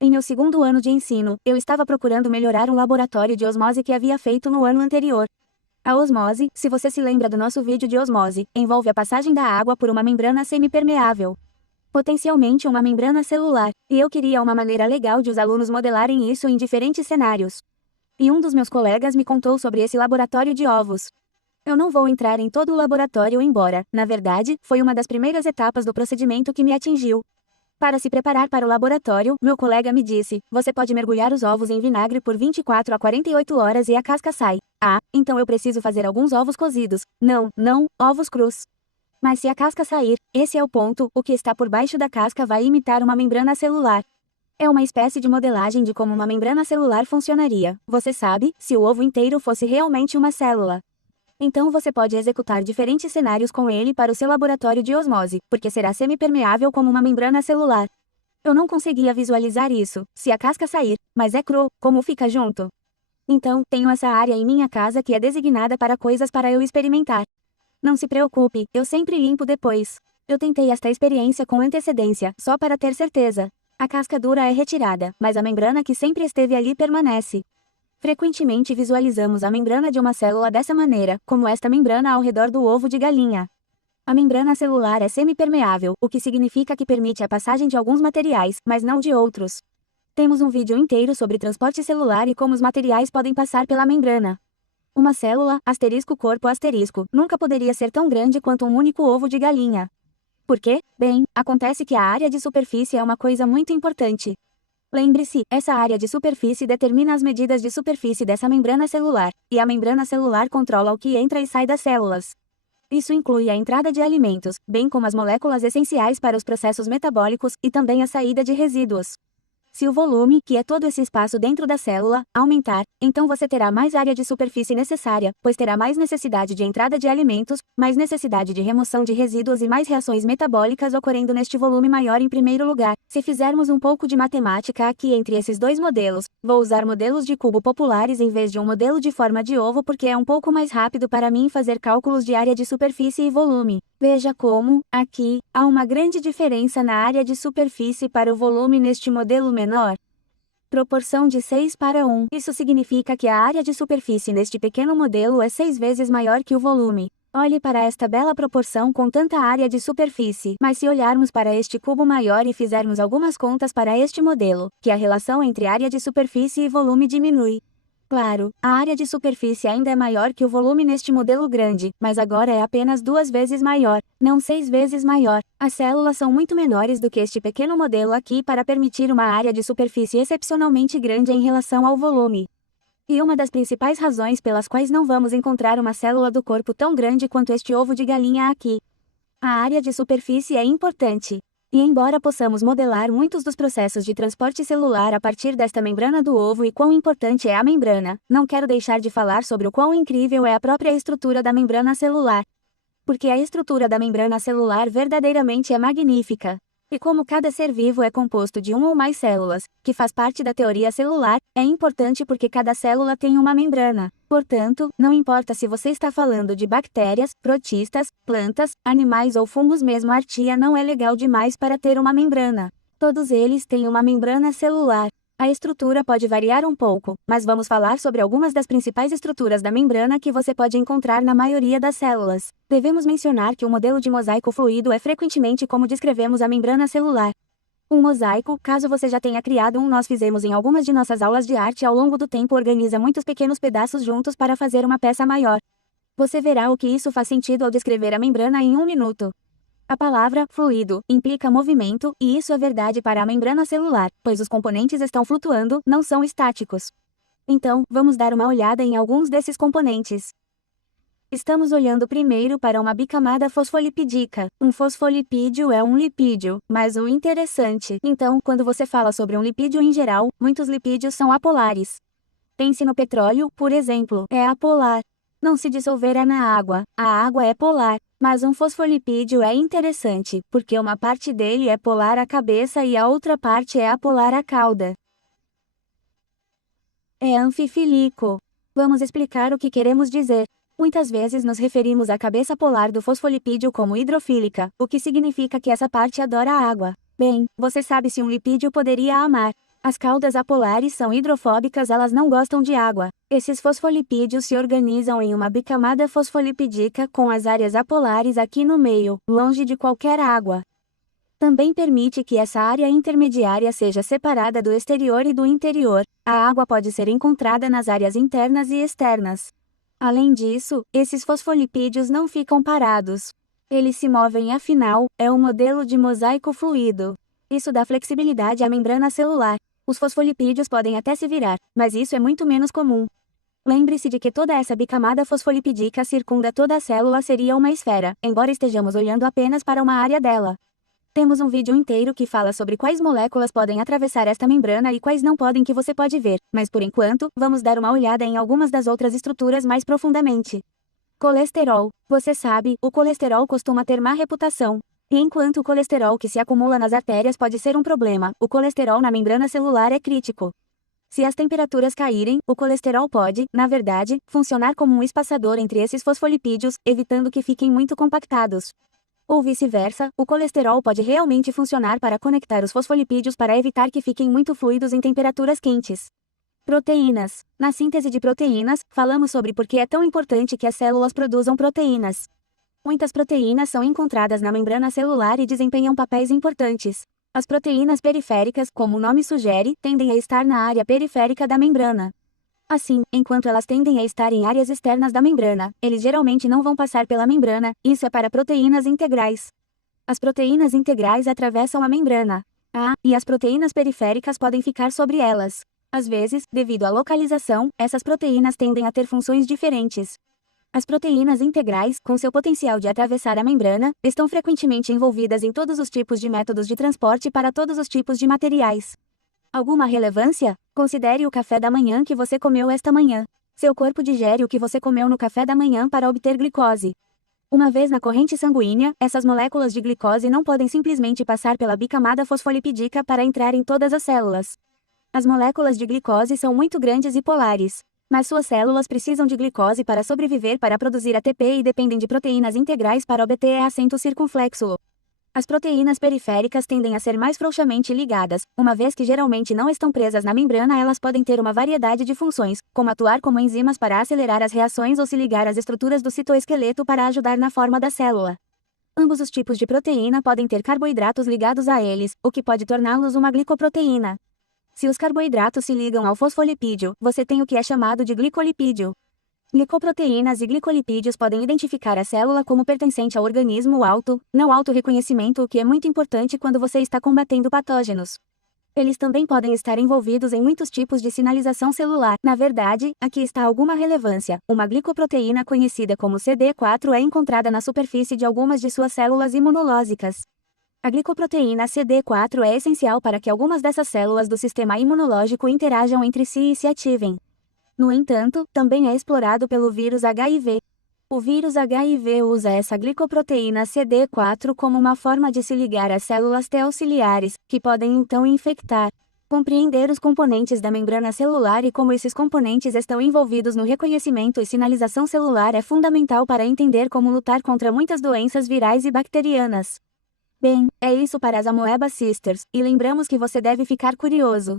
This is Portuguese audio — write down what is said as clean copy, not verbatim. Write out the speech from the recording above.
Em meu segundo ano de ensino, eu estava procurando melhorar um laboratório de osmose que havia feito no ano anterior. A osmose, se você se lembra do nosso vídeo de osmose, envolve a passagem da água por uma membrana semipermeável, potencialmente uma membrana celular, e eu queria uma maneira legal de os alunos modelarem isso em diferentes cenários. E um dos meus colegas me contou sobre esse laboratório de ovos. Eu não vou entrar em todo o laboratório embora, na verdade, foi uma das primeiras etapas do procedimento que me atingiu. Para se preparar para o laboratório, meu colega me disse, você pode mergulhar os ovos em vinagre por 24 a 48 horas e a casca sai. Ah, então eu preciso fazer alguns ovos cozidos. Não, ovos crus. Mas se a casca sair, esse é o ponto, o que está por baixo da casca vai imitar uma membrana celular. É uma espécie de modelagem de como uma membrana celular funcionaria, você sabe, se o ovo inteiro fosse realmente uma célula. Então você pode executar diferentes cenários com ele para o seu laboratório de osmose, porque será semipermeável como uma membrana celular. Eu não conseguia visualizar isso, se a casca sair, mas é cru, como fica junto? Então, tenho essa área em minha casa que é designada para coisas para eu experimentar. Não se preocupe, eu sempre limpo depois. Eu tentei esta experiência com antecedência, só para ter certeza. A casca dura é retirada, mas a membrana que sempre esteve ali permanece. Frequentemente visualizamos a membrana de uma célula dessa maneira, como esta membrana ao redor do ovo de galinha. A membrana celular é semipermeável, o que significa que permite a passagem de alguns materiais, mas não de outros. Temos um vídeo inteiro sobre transporte celular e como os materiais podem passar pela membrana. Uma célula, corpo nunca poderia ser tão grande quanto um único ovo de galinha. Por quê? Bem, acontece que a área de superfície é uma coisa muito importante. Lembre-se, essa área de superfície determina as medidas de superfície dessa membrana celular, e a membrana celular controla o que entra e sai das células. Isso inclui a entrada de alimentos, bem como as moléculas essenciais para os processos metabólicos, e também a saída de resíduos. Se o volume, que é todo esse espaço dentro da célula, aumentar, então você terá mais área de superfície necessária, pois terá mais necessidade de entrada de alimentos, mais necessidade de remoção de resíduos e mais reações metabólicas ocorrendo neste volume maior em primeiro lugar. Se fizermos um pouco de matemática aqui entre esses dois modelos, vou usar modelos de cubo populares em vez de um modelo de forma de ovo porque é um pouco mais rápido para mim fazer cálculos de área de superfície e volume. Veja como, aqui, há uma grande diferença na área de superfície para o volume neste modelo menor. Proporção de 6:1. Isso significa que a área de superfície neste pequeno modelo é 6 vezes maior que o volume. Olhe para esta bela proporção com tanta área de superfície. Mas se olharmos para este cubo maior e fizermos algumas contas para este modelo, que a relação entre área de superfície e volume diminui. Claro, a área de superfície ainda é maior que o volume neste modelo grande, mas agora é apenas 2 vezes maior, não 6 vezes maior. As células são muito menores do que este pequeno modelo aqui para permitir uma área de superfície excepcionalmente grande em relação ao volume. E uma das principais razões pelas quais não vamos encontrar uma célula do corpo tão grande quanto este ovo de galinha aqui. A área de superfície é importante. E embora possamos modelar muitos dos processos de transporte celular a partir desta membrana do ovo e quão importante é a membrana, não quero deixar de falar sobre o quão incrível é a própria estrutura da membrana celular. Porque a estrutura da membrana celular verdadeiramente é magnífica. E como cada ser vivo é composto de uma ou mais células, que faz parte da teoria celular, é importante porque cada célula tem uma membrana. Portanto, não importa se você está falando de bactérias, protistas, plantas, animais ou fungos, mesmo a artia não é legal demais para ter uma membrana. Todos eles têm uma membrana celular. A estrutura pode variar um pouco, mas vamos falar sobre algumas das principais estruturas da membrana que você pode encontrar na maioria das células. Devemos mencionar que o modelo de mosaico fluido é frequentemente como descrevemos a membrana celular. Um mosaico, caso você já tenha criado um, nós fizemos em algumas de nossas aulas de arte ao longo do tempo, organiza muitos pequenos pedaços juntos para fazer uma peça maior. Você verá o que isso faz sentido ao descrever a membrana em um minuto. A palavra fluido implica movimento, e isso é verdade para a membrana celular, pois os componentes estão flutuando, não são estáticos. Então, vamos dar uma olhada em alguns desses componentes. Estamos olhando primeiro para uma bicamada fosfolipídica. Um fosfolipídio é um lipídio, mas o interessante. Então, quando você fala sobre um lipídio em geral, muitos lipídios são apolares. Pense no petróleo, por exemplo, é apolar. Não se dissolverá na água, a água é polar. Mas um fosfolipídio é interessante, porque uma parte dele é polar à cabeça e a outra parte é apolar à cauda. É anfifílico. Vamos explicar o que queremos dizer. Muitas vezes nos referimos à cabeça polar do fosfolipídio como hidrofílica, o que significa que essa parte adora a água. Bem, você sabe se um lipídio poderia a amar. As caudas apolares são hidrofóbicas, elas não gostam de água. Esses fosfolipídios se organizam em uma bicamada fosfolipídica com as áreas apolares aqui no meio, longe de qualquer água. Também permite que essa área intermediária seja separada do exterior e do interior. A água pode ser encontrada nas áreas internas e externas. Além disso, esses fosfolipídios não ficam parados. Eles se movem, afinal, é um modelo de mosaico fluido. Isso dá flexibilidade à membrana celular. Os fosfolipídios podem até se virar, mas isso é muito menos comum. Lembre-se de que toda essa bicamada fosfolipídica circunda toda a célula, seria uma esfera, embora estejamos olhando apenas para uma área dela. Temos um vídeo inteiro que fala sobre quais moléculas podem atravessar esta membrana e quais não podem, que você pode ver, mas por enquanto, vamos dar uma olhada em algumas das outras estruturas mais profundamente. Colesterol. Você sabe, o colesterol costuma ter má reputação. E enquanto o colesterol que se acumula nas artérias pode ser um problema, o colesterol na membrana celular é crítico. Se as temperaturas caírem, o colesterol pode, na verdade, funcionar como um espaçador entre esses fosfolipídios, evitando que fiquem muito compactados. Ou vice-versa, o colesterol pode realmente funcionar para conectar os fosfolipídios para evitar que fiquem muito fluidos em temperaturas quentes. Proteínas. Na síntese de proteínas, falamos sobre por que é tão importante que as células produzam proteínas. Muitas proteínas são encontradas na membrana celular e desempenham papéis importantes. As proteínas periféricas, como o nome sugere, tendem a estar na área periférica da membrana. Assim, enquanto elas tendem a estar em áreas externas da membrana, eles geralmente não vão passar pela membrana, isso é para proteínas integrais. As proteínas integrais atravessam a membrana. E as proteínas periféricas podem ficar sobre elas. Às vezes, devido à localização, essas proteínas tendem a ter funções diferentes. As proteínas integrais, com seu potencial de atravessar a membrana, estão frequentemente envolvidas em todos os tipos de métodos de transporte para todos os tipos de materiais. Alguma relevância? Considere o café da manhã que você comeu esta manhã. Seu corpo digere o que você comeu no café da manhã para obter glicose. Uma vez na corrente sanguínea, essas moléculas de glicose não podem simplesmente passar pela bicamada fosfolipídica para entrar em todas as células. As moléculas de glicose são muito grandes e polares. Mas suas células precisam de glicose para sobreviver, para produzir ATP, e dependem de proteínas integrais para obter acento circunflexo. As proteínas periféricas tendem a ser mais frouxamente ligadas, uma vez que geralmente não estão presas na membrana. Elas podem ter uma variedade de funções, como atuar como enzimas para acelerar as reações ou se ligar às estruturas do citoesqueleto para ajudar na forma da célula. Ambos os tipos de proteína podem ter carboidratos ligados a eles, o que pode torná-los uma glicoproteína. Se os carboidratos se ligam ao fosfolipídio, você tem o que é chamado de glicolipídio. Glicoproteínas e glicolipídios podem identificar a célula como pertencente ao organismo não auto-reconhecimento, o que é muito importante quando você está combatendo patógenos. Eles também podem estar envolvidos em muitos tipos de sinalização celular. Na verdade, aqui está alguma relevância. Uma glicoproteína conhecida como CD4 é encontrada na superfície de algumas de suas células imunológicas. A glicoproteína CD4 é essencial para que algumas dessas células do sistema imunológico interajam entre si e se ativem. No entanto, também é explorado pelo vírus HIV. O vírus HIV usa essa glicoproteína CD4 como uma forma de se ligar às células T auxiliares, que podem então infectar. Compreender os componentes da membrana celular e como esses componentes estão envolvidos no reconhecimento e sinalização celular é fundamental para entender como lutar contra muitas doenças virais e bacterianas. Bem, é isso para as Amoeba Sisters, e lembramos que você deve ficar curioso.